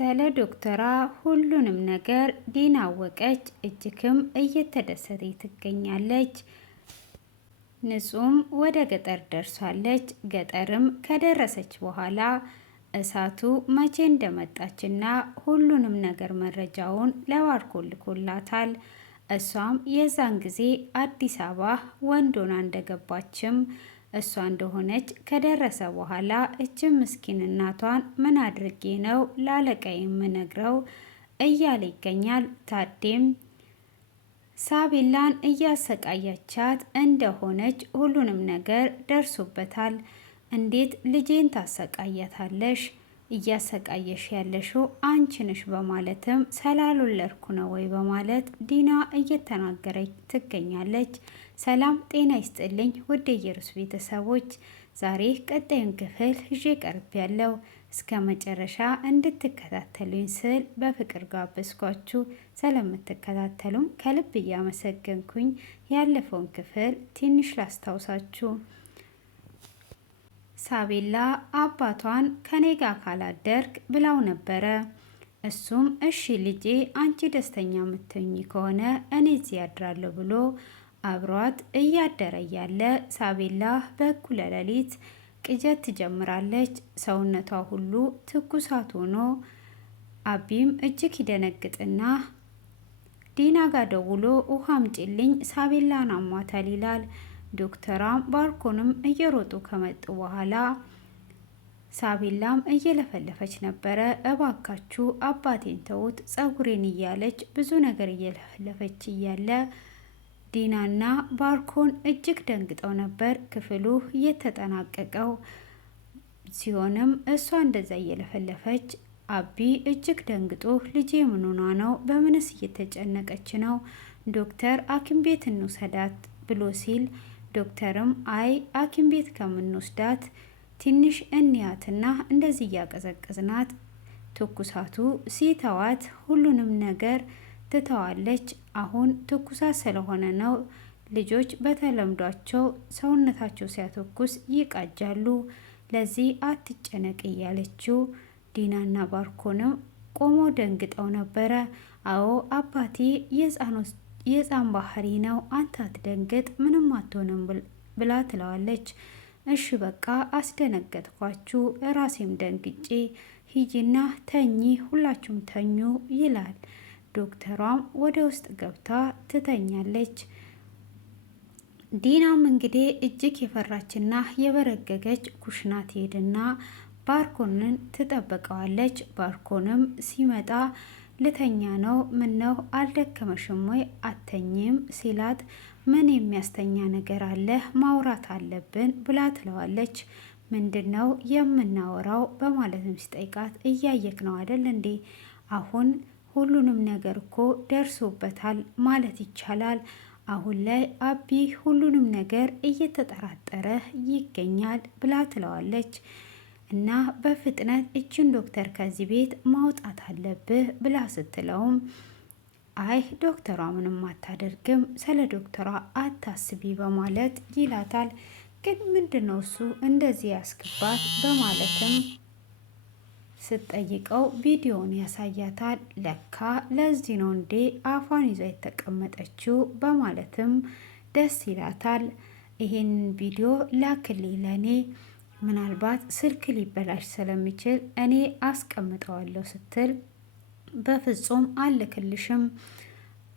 ስለ ዶክተሯ ሁሉንም ነገር ዲና አወቀች። እጅግም እየተደሰተች ትገኛለች። ንጹም ወደ ገጠር ደርሳለች። ገጠርም ከደረሰች በኋላ እሳቱ መቼ እንደመጣችና ሁሉንም ነገር መረጃውን ለባርኮ ልኮላታል። እሷም የዛን ጊዜ አዲስ አበባ ወንዶና እንደገባችም እሷ እንደሆነች ከደረሰ በኋላ እችም ምስኪን እናቷን ምን አድርጌ ነው ላለቃ የምነግረው እያለ ይገኛል። ታዴም ሳቢላን እያሰቃያቻት እንደሆነች ሁሉንም ነገር ደርሶበታል። እንዴት ልጄን ታሰቃያታለሽ? እያሰቃየሽ ያለሽው አንቺ ነሽ በማለትም ስላልወለድኩ ነው ወይ በማለት ዲና እየተናገረች ትገኛለች። ሰላም ጤና ይስጥልኝ ውድ የኢየሩስ ቤተሰቦች፣ ዛሬ ቀጣዩን ክፍል ይዤ ቀርብ ያለው እስከ መጨረሻ እንድትከታተሉኝ ስል በፍቅር ጋበዝኳችሁ። ስለምትከታተሉም ከልብ እያመሰገንኩኝ ያለፈውን ክፍል ትንሽ ላስታውሳችሁ። ሳቤላ አባቷን ከኔ ጋር ካላደርግ ብላው ነበረ። እሱም እሺ ልጄ አንቺ ደስተኛ የምትኝ ከሆነ እኔ እዚህ ያድራለሁ ብሎ አብሯት እያደረ ያለ ሳቤላ በእኩለ ሌሊት ቅጀት ትጀምራለች። ሰውነቷ ሁሉ ትኩሳት ሆኖ አቢም እጅግ ይደነግጥና ዲና ጋር ደውሎ ውሃ አምጪልኝ ሳቤላን አሟታል ይላል። ዶክተሯም ባርኮንም እየሮጡ ከመጡ በኋላ ሳቤላም እየለፈለፈች ነበረ። እባካችሁ አባቴን ተውት ጸጉሬን እያለች ብዙ ነገር እየለፈለፈች እያለ ዲናና ባርኮን እጅግ ደንግጠው ነበር። ክፍሉ እየተጠናቀቀው ሲሆንም እሷ እንደዛ እየለፈለፈች አቢ እጅግ ደንግጦ ልጄ ምኑና ነው? በምንስ እየተጨነቀች ነው? ዶክተር ሐኪም ቤት እንውሰዳት ብሎ ሲል ዶክተርም አይ ሐኪም ቤት ከምንወስዳት ትንሽ እንያትና እንደዚህ እያቀዘቀዝናት ትኩሳቱ ሲተዋት ሁሉንም ነገር ትተዋለች። አሁን ትኩሳት ስለሆነ ነው። ልጆች በተለምዷቸው ሰውነታቸው ሲያተኩስ ይቃጃሉ። ለዚህ አትጨነቅ እያለችው ዲናና ባርኮንም ቆሞ ደንግጠው ነበረ። አዎ አባቴ የህፃን ባህሪ ነው፣ አንተ አትደንግጥ፣ ምንም አትሆንም ብላ ትለዋለች። እሺ በቃ አስደነገጥኳችሁ፣ ራሴም ደንግጬ ሂጂና ተኚ፣ ሁላችሁም ተኙ ይላል። ዶክተሯም ወደ ውስጥ ገብታ ትተኛለች። ዲናም እንግዲህ እጅግ የፈራችና የበረገገች ኩሽና ትሄድና ባርኮንን ትጠብቀዋለች። ባርኮንም ሲመጣ ልተኛ ነው፣ ምን ነው አልደከመሽም ወይ አተኝም ሲላት ምን የሚያስተኛ ነገር አለ? ማውራት አለብን ብላ ትለዋለች። ምንድነው የምናወራው በማለትም ሲጠይቃት እያየክ ነው አይደል እንዴ? አሁን ሁሉንም ነገር እኮ ደርሶበታል ማለት ይቻላል። አሁን ላይ አቢ ሁሉንም ነገር እየተጠራጠረ ይገኛል ብላ ትለዋለች። እና በፍጥነት እችን ዶክተር ከዚህ ቤት ማውጣት አለብህ ብላ ስትለውም አይ ዶክተሯ ምንም አታደርግም፣ ስለ ዶክተሯ አታስቢ በማለት ይላታል። ግን ምንድነው እሱ እንደዚህ ያስገባት በማለትም ስትጠይቀው ቪዲዮውን ያሳያታል። ለካ ለዚህ ነው እንዴ አፏን ይዛ የተቀመጠችው በማለትም ደስ ይላታል። ይሄን ቪዲዮ ላክልኝ ለኔ፣ ምናልባት ስልክ ሊበላሽ ስለሚችል እኔ አስቀምጠዋለሁ ስትል በፍጹም አልክልሽም፣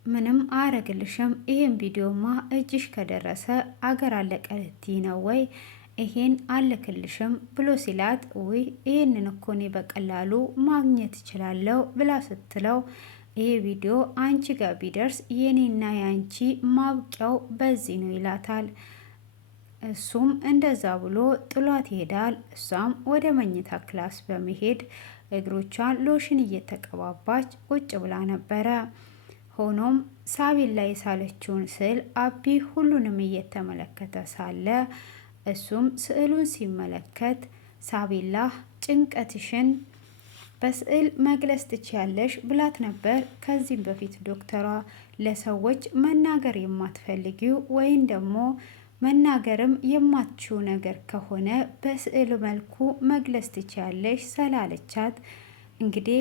ምንም አረግልሽም፣ ይሄን ቪዲዮማ እጅሽ ከደረሰ አገር አለቀ ልትይ ነው ወይ? ይሄን አልክልሽም ብሎ ሲላት ውይ ይሄንን እኮ እኔ በቀላሉ ማግኘት እችላለሁ ብላ ስትለው ይሄ ቪዲዮ አንቺ ጋር ቢደርስ የኔና የአንቺ ማብቂያው በዚህ ነው ይላታል። እሱም እንደዛ ብሎ ጥሏት ይሄዳል። እሷም ወደ መኝታ ክላስ በመሄድ እግሮቿን ሎሽን እየተቀባባች ቁጭ ብላ ነበረ። ሆኖም ሳቤላ የሳለችውን ስዕል አቢ ሁሉንም እየተመለከተ ሳለ እሱም ስዕሉን ሲመለከት ሳቤላ ጭንቀትሽን በስዕል መግለጽ ትችያለሽ ብላት ነበር። ከዚህም በፊት ዶክተሯ ለሰዎች መናገር የማትፈልጊው ወይም ደግሞ መናገርም የማትችው ነገር ከሆነ በስዕል መልኩ መግለጽ ትችያለሽ ስላለቻት እንግዲህ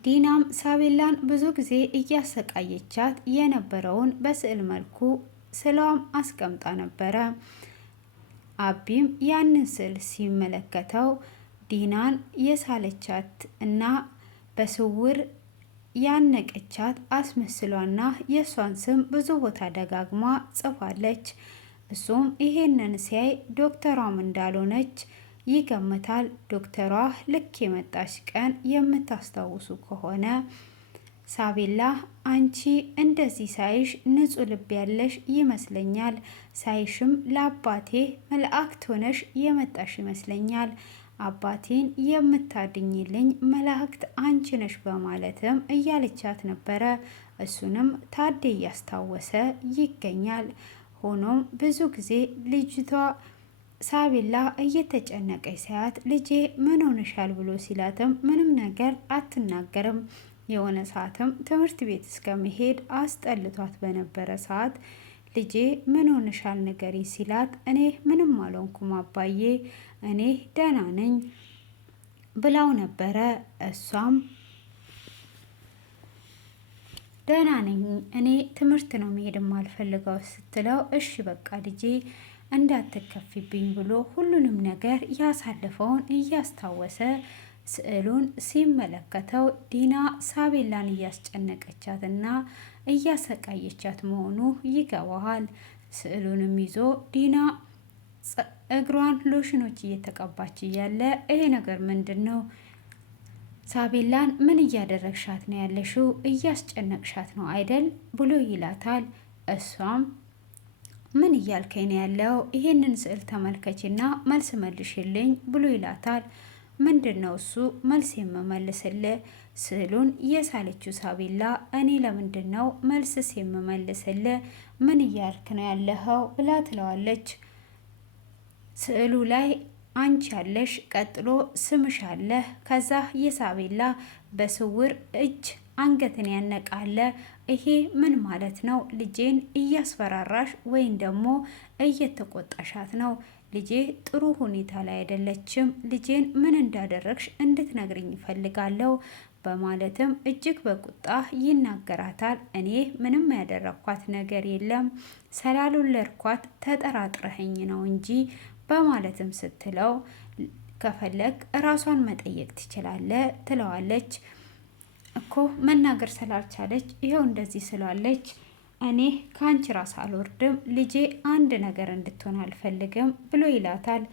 ዲናም ሳቤላን ብዙ ጊዜ እያሰቃየቻት የነበረውን በስዕል መልኩ ስሏም አስቀምጣ ነበረ። አቢም ያንን ስዕል ሲመለከተው ዲናን የሳለቻት እና በስውር ያነቀቻት አስመስሏና የእሷን ስም ብዙ ቦታ ደጋግማ ጽፋለች። እሱም ይሄንን ሲያይ ዶክተሯም እንዳልሆነች ይገምታል። ዶክተሯ ልክ የመጣች ቀን የምታስታውሱ ከሆነ ሳቤላ አንቺ እንደዚህ ሳይሽ ንጹሕ ልብ ያለሽ ይመስለኛል፣ ሳይሽም ለአባቴ መላእክት ሆነሽ የመጣሽ ይመስለኛል፣ አባቴን የምታድኝልኝ መላእክት አንቺ ነሽ በማለትም እያለቻት ነበረ። እሱንም ታዴ እያስታወሰ ይገኛል። ሆኖም ብዙ ጊዜ ልጅቷ ሳቤላ እየተጨነቀች ሳያት ልጄ ምን ሆነሻል ብሎ ሲላትም ምንም ነገር አትናገርም። የሆነ ሰዓትም ትምህርት ቤት እስከመሄድ አስጠልቷት በነበረ ሰዓት ልጄ ምን ሆነሻል ንገሪኝ ሲላት እኔ ምንም አልሆንኩም አባዬ እኔ ደህና ነኝ ብላው ነበረ። እሷም ደህና ነኝ እኔ ትምህርት ነው መሄድ የማልፈልገው ስትለው እሺ በቃ ልጄ እንዳትከፊብኝ ብሎ ሁሉንም ነገር ያሳለፈውን እያስታወሰ ስዕሉን ሲመለከተው ዲና ሳቤላን እያስጨነቀቻት እና እያሰቃየቻት መሆኑ ይገባዋል። ስዕሉንም ይዞ ዲና እግሯን ሎሽኖች እየተቀባች እያለ ይሄ ነገር ምንድን ነው? ሳቤላን ምን እያደረግሻት ነው ያለሽው? እያስጨነቅሻት ነው አይደል ብሎ ይላታል። እሷም ምን እያልከኝ ነው ያለው? ይሄንን ስዕል ተመልከችና መልስ መልሽልኝ ብሎ ይላታል። ምንድን ነው እሱ መልስ የምመልስልህ? ስዕሉን የሳለችው ሳቤላ እኔ ለምንድን ነው መልስስ የምመልስልህ? ምን እያልክ ነው ያለኸው ብላ ትለዋለች። ስዕሉ ላይ አንቺ ያለሽ፣ ቀጥሎ ስምሽ አለ፣ ከዛ የሳቤላ በስውር እጅ አንገትን ያነቃለ። ይሄ ምን ማለት ነው? ልጄን እያስፈራራሽ ወይም ደግሞ እየተቆጣሻት ነው? ልጄ ጥሩ ሁኔታ ላይ አይደለችም። ልጄን ምን እንዳደረግሽ እንድትነግርኝ ይፈልጋለሁ በማለትም እጅግ በቁጣ ይናገራታል። እኔ ምንም ያደረኳት ነገር የለም ስላልወለድኳት ተጠራጥረኸኝ ነው እንጂ በማለትም ስትለው ከፈለግ እራሷን መጠየቅ ትችላለህ ትለዋለች። እኮ መናገር ስላልቻለች ይኸው እንደዚህ ስላለች እኔ ከአንቺ ራስ አልወርድም፣ ልጄ አንድ ነገር እንድትሆን አልፈልግም ብሎ ይላታል።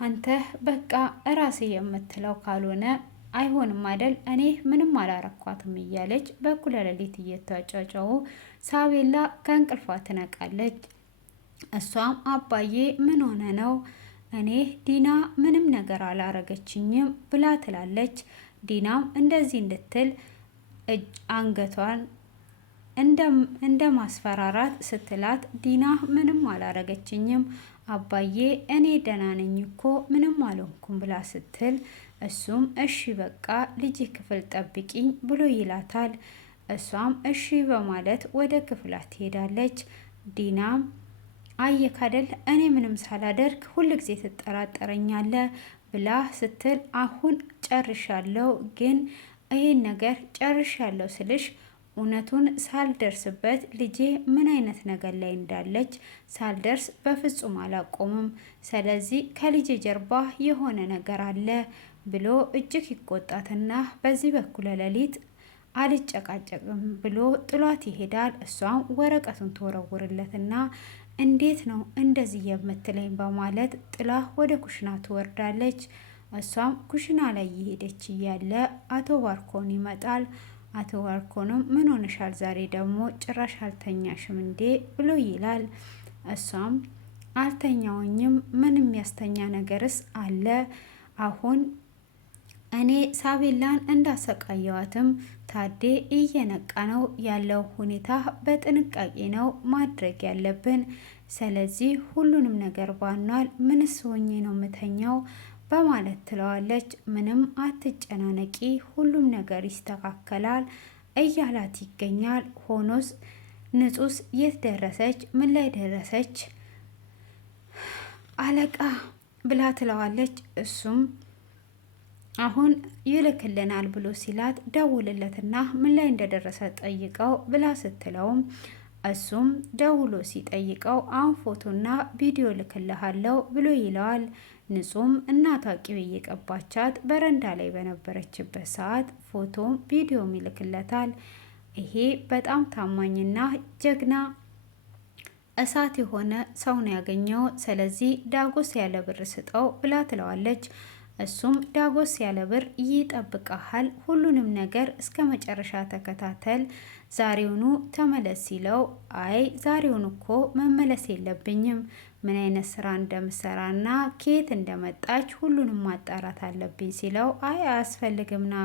አንተ በቃ እራሴ የምትለው ካልሆነ አይሆንም አይደል? እኔ ምንም አላረኳትም እያለች በኩለ ሌሊት እየተጫጫው ሳቤላ ከእንቅልፏ ትነቃለች። እሷም አባዬ ምን ሆነ ነው? እኔ ዲና ምንም ነገር አላረገችኝም ብላ ትላለች። ዲናም እንደዚህ እንድትል አንገቷን እንደ ማስፈራራት ስትላት ዲና ምንም አላረገችኝም አባዬ እኔ ደህና ነኝ እኮ ምንም አልሆንኩም ብላ ስትል እሱም እሺ በቃ ልጅ ክፍል ጠብቂኝ ብሎ ይላታል። እሷም እሺ በማለት ወደ ክፍላት ትሄዳለች። ዲናም አየክ አይደል እኔ ምንም ሳላደርግ ሁልጊዜ ትጠራጠረኛለህ ብላ ስትል አሁን ጨርሻለሁ፣ ግን ይህን ነገር ጨርሻለሁ ስልሽ እውነቱን ሳልደርስበት ልጄ ምን አይነት ነገር ላይ እንዳለች ሳልደርስ በፍጹም አላቆምም። ስለዚህ ከልጄ ጀርባ የሆነ ነገር አለ ብሎ እጅግ ይቆጣትና በዚህ በኩለ ሌሊት አልጨቃጨቅም ብሎ ጥሏት ይሄዳል። እሷም ወረቀቱን ትወረውርለትና እንዴት ነው እንደዚህ የምትለኝ በማለት ጥላ ወደ ኩሽና ትወርዳለች። እሷም ኩሽና ላይ እየሄደች እያለ አቶ ባርኮን ይመጣል። አቶ ባርኮንም ምን ሆነሻል ዛሬ ደግሞ ጭራሽ አልተኛሽም እንዴ ብሎ ይላል። እሷም አልተኛውኝም፣ ምን የሚያስተኛ ነገርስ አለ? አሁን እኔ ሳቤላን እንዳሰቃየዋትም ታዴ እየነቃ ነው ያለው ሁኔታ በጥንቃቄ ነው ማድረግ ያለብን። ስለዚህ ሁሉንም ነገር ባኗል፣ ምንስ ሆኜ ነው ምተኛው በማለት ትለዋለች። ምንም አትጨናነቂ፣ ሁሉም ነገር ይስተካከላል እያላት ይገኛል። ሆኖስ ንጹስ የት ደረሰች? ምን ላይ ደረሰች አለቃ ብላ ትለዋለች። እሱም አሁን ይልክልናል ብሎ ሲላት ደውልለትና ምን ላይ እንደደረሰ ጠይቀው ብላ ስትለውም እሱም ደውሎ ሲጠይቀው አሁን ፎቶና ቪዲዮ ልክልሃለው ብሎ ይለዋል። ንጹም እናቷ ቅቤ እየቀባቻት በረንዳ ላይ በነበረችበት ሰዓት ፎቶም ቪዲዮም ይልክለታል። ይሄ በጣም ታማኝና ጀግና እሳት የሆነ ሰው ነው ያገኘው። ስለዚህ ዳጎስ ያለ ብር ስጠው ብላ ትለዋለች። እሱም ዳጎስ ያለ ብር ይጠብቀሃል፣ ሁሉንም ነገር እስከ መጨረሻ ተከታተል፣ ዛሬውኑ ተመለስ ሲለው አይ ዛሬውን እኮ መመለስ የለብኝም ምን አይነት ስራ እንደምሰራና ከየት እንደመጣች ሁሉንም ማጣራት አለብኝ ሲለው አይ አያስፈልግም ና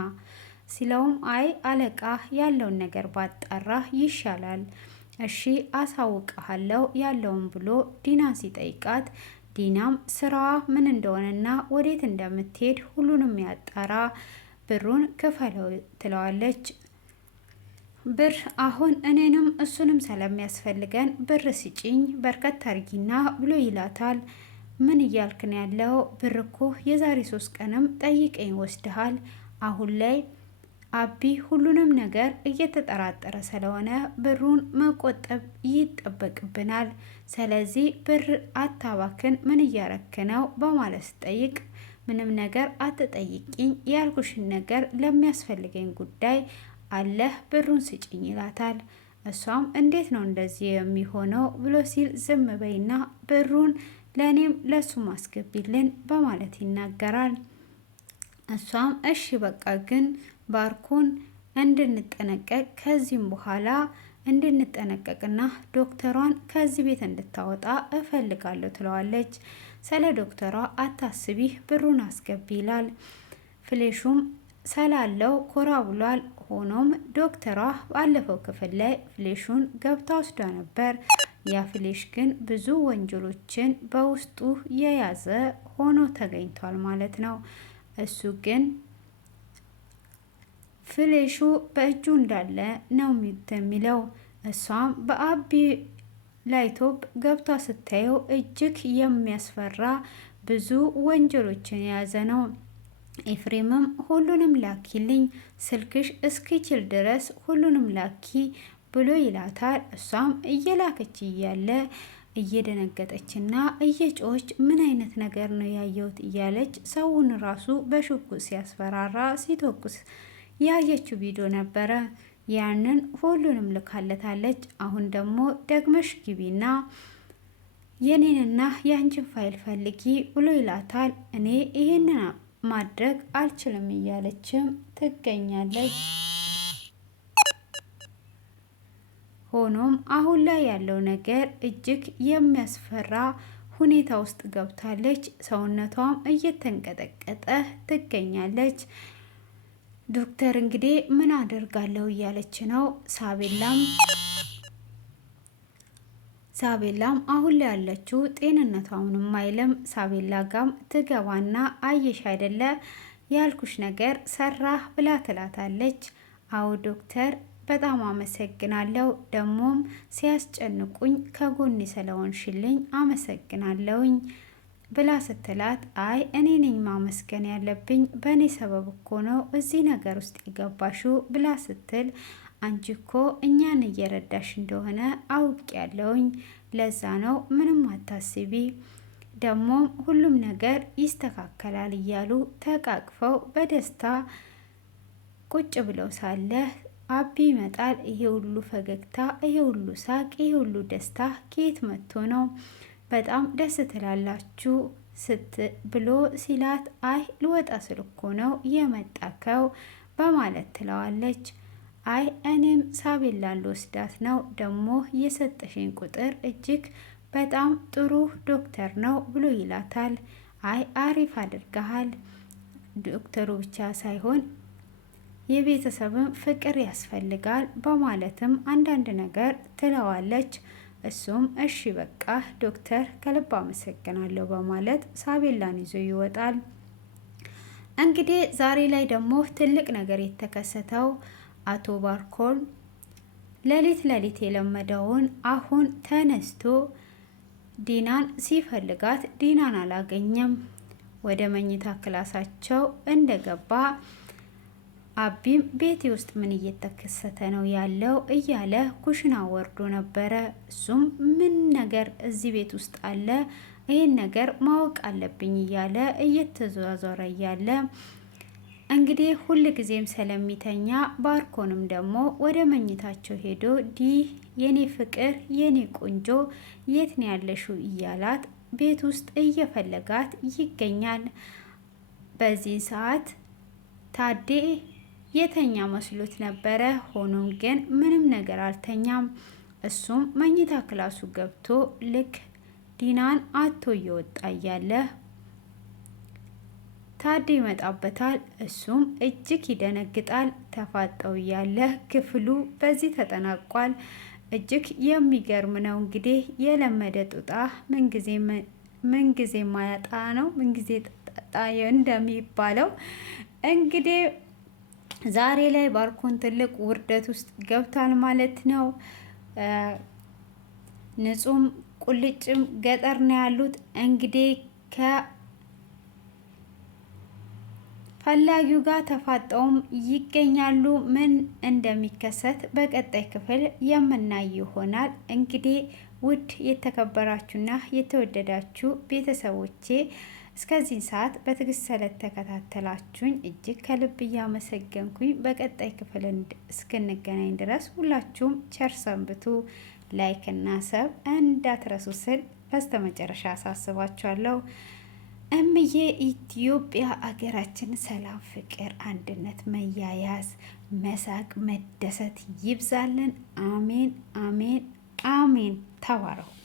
ሲለውም አይ አለቃ ያለውን ነገር ባጣራ ይሻላል፣ እሺ አሳውቅሃለሁ ያለውን ብሎ ዲናን ሲጠይቃት ዲናም ስራዋ ምን እንደሆነና ወዴት እንደምትሄድ ሁሉንም ያጣራ፣ ብሩን ክፈለው ትለዋለች። ብር አሁን እኔንም እሱንም ስለሚያስፈልገን ብር ስጪኝ በርከት አርጊና ብሎ ይላታል። ምን እያልክን ያለው? ብር እኮ የዛሬ 3 ቀንም ጠይቀኝ ወስደሃል። አሁን ላይ አቢ ሁሉንም ነገር እየተጠራጠረ ስለሆነ ብሩን መቆጠብ ይጠበቅብናል። ስለዚህ ብር አታባክን፣ ምን እያረክ ነው በማለት ስጠይቅ ምንም ነገር አትጠይቂኝ፣ ያልኩሽን ነገር ለሚያስፈልገኝ ጉዳይ አለህ ብሩን ስጭኝ ይላታል። እሷም እንዴት ነው እንደዚህ የሚሆነው ብሎ ሲል ዝም በይና ብሩን ለእኔም ለሱ ማስገቢልን በማለት ይናገራል። እሷም እሺ በቃ ግን ባርኮን እንድንጠነቀቅ ከዚህም በኋላ እንድንጠነቀቅና ዶክተሯን ከዚህ ቤት እንድታወጣ እፈልጋለሁ ትለዋለች። ስለ ዶክተሯ አታስቢ ብሩን አስገቢ ይላል። ፍሌሹም ስላለው ኮራ ብሏል። ሆኖም ዶክተሯ ባለፈው ክፍል ላይ ፍሌሹን ገብታ ወስዳ ነበር። ያ ፍሌሽ ግን ብዙ ወንጀሎችን በውስጡ የያዘ ሆኖ ተገኝቷል ማለት ነው። እሱ ግን ፍሌሹ በእጁ እንዳለ ነው የሚለው። እሷም በአቢ ላይቶፕ ገብታ ስታየው እጅግ የሚያስፈራ ብዙ ወንጀሎችን የያዘ ነው። ኤፍሬምም ሁሉንም ላኪልኝ ስልክሽ እስኪችል ድረስ ሁሉንም ላኪ ብሎ ይላታል። እሷም እየላከች እያለ እየደነገጠችና እየጮች ምን አይነት ነገር ነው ያየሁት እያለች ሰውን ራሱ በሽጉጥ ሲያስፈራራ ሲተኩስ ያየችው ቪዲዮ ነበረ። ያንን ሁሉንም ልካለታለች። አሁን ደግሞ ደግመሽ ግቢና የኔንና የአንቺን ፋይል ፈልጊ ብሎ ይላታል። እኔ ይህንን ማድረግ አልችልም እያለችም ትገኛለች። ሆኖም አሁን ላይ ያለው ነገር እጅግ የሚያስፈራ ሁኔታ ውስጥ ገብታለች። ሰውነቷም እየተንቀጠቀጠ ትገኛለች። ዶክተር እንግዲህ ምን አደርጋለሁ እያለች ነው። ሳቤላም አሁን ላይ ያለችው ጤንነቷ ምንም አይልም። ሳቤላ ጋም ትገባና አየሽ አይደለ ያልኩሽ ነገር ሰራህ ብላ ትላታለች። አዎ ዶክተር በጣም አመሰግናለሁ፣ ደግሞም ሲያስጨንቁኝ ከጎኔ ስለሆንሽልኝ አመሰግናለሁኝ ብላ ስትላት አይ እኔ ነኝ ማመስገን ያለብኝ በእኔ ሰበብ እኮ ነው እዚህ ነገር ውስጥ የገባሽው ብላ ስትል አንቺ እኮ እኛን እየረዳሽ እንደሆነ አውቅ ያለውኝ ለዛ ነው ምንም አታስቢ፣ ደግሞም ሁሉም ነገር ይስተካከላል እያሉ ተቃቅፈው በደስታ ቁጭ ብለው ሳለ አቢ ይመጣል። ይሄ ሁሉ ፈገግታ፣ ይሄ ሁሉ ሳቅ፣ ይሄ ሁሉ ደስታ ከየት መጥቶ ነው? በጣም ደስ ትላላችሁ ብሎ ሲላት አይ ልወጣ ስል እኮ ነው የመጣከው በማለት ትለዋለች። አይ እኔም ሳቤላን ልወስዳት ነው፣ ደግሞ የሰጠሽኝ ቁጥር እጅግ በጣም ጥሩ ዶክተር ነው ብሎ ይላታል። አይ አሪፍ አድርገሃል፣ ዶክተሩ ብቻ ሳይሆን የቤተሰብን ፍቅር ያስፈልጋል በማለትም አንዳንድ ነገር ትለዋለች። እሱም እሺ በቃ ዶክተር ከልብ አመሰግናለሁ በማለት ሳቤላን ይዞ ይወጣል። እንግዲህ ዛሬ ላይ ደግሞ ትልቅ ነገር የተከሰተው አቶ ባርኮን ሌሊት የለመደውን አሁን ተነስቶ ዲናን ሲፈልጋት ዲናን አላገኘም። ወደ መኝታ ክላሳቸው እንደገባ አቢም ቤቴ ውስጥ ምን እየተከሰተ ነው ያለው እያለ ኩሽና ወርዶ ነበረ። እሱም ምን ነገር እዚህ ቤት ውስጥ አለ፣ ይህን ነገር ማወቅ አለብኝ እያለ እየተዟዟረ እያለ እንግዲህ ሁል ጊዜም ስለሚተኛ ባርኮንም ደግሞ ወደ መኝታቸው ሄዶ ዲህ የኔ ፍቅር የኔ ቆንጆ የት ነው ያለሽው እያላት ቤት ውስጥ እየፈለጋት ይገኛል። በዚህ ሰዓት ታዴ የተኛ መስሎት ነበረ። ሆኖም ግን ምንም ነገር አልተኛም። እሱም መኝታ ክላሱ ገብቶ ልክ ዲናን አቶ እየወጣ እያለ ታዴ ይመጣበታል። እሱም እጅግ ይደነግጣል። ተፋጠው እያለ ክፍሉ በዚህ ተጠናቋል። እጅግ የሚገርም ነው። እንግዲህ የለመደ ጡጣ ምንጊዜ ማያጣ ነው፣ ምንጊዜ ጠጣ እንደሚባለው እንግዲህ ዛሬ ላይ ባርኮን ትልቅ ውርደት ውስጥ ገብቷል ማለት ነው። ንጹም ቁልጭም ገጠር ነው ያሉት። እንግዲህ ከፈላጊው ጋር ተፋጠውም ይገኛሉ። ምን እንደሚከሰት በቀጣይ ክፍል የምናይ ይሆናል። እንግዲህ ውድ የተከበራችሁና የተወደዳችሁ ቤተሰቦቼ እስከዚህ ሰዓት በትዕግስት ስለተከታተላችሁኝ እጅግ ከልብ እያመሰገንኩኝ በቀጣይ ክፍል እስክንገናኝ ድረስ ሁላችሁም ቸር ሰንብቱ። ላይክ እና ሰብ እንዳትረሱ ስል በስተመጨረሻ አሳስባችኋለሁ። እምዬ ኢትዮጵያ አገራችን ሰላም፣ ፍቅር፣ አንድነት፣ መያያዝ፣ መሳቅ፣ መደሰት ይብዛልን። አሜን አሜን አሜን። ተባረኩ።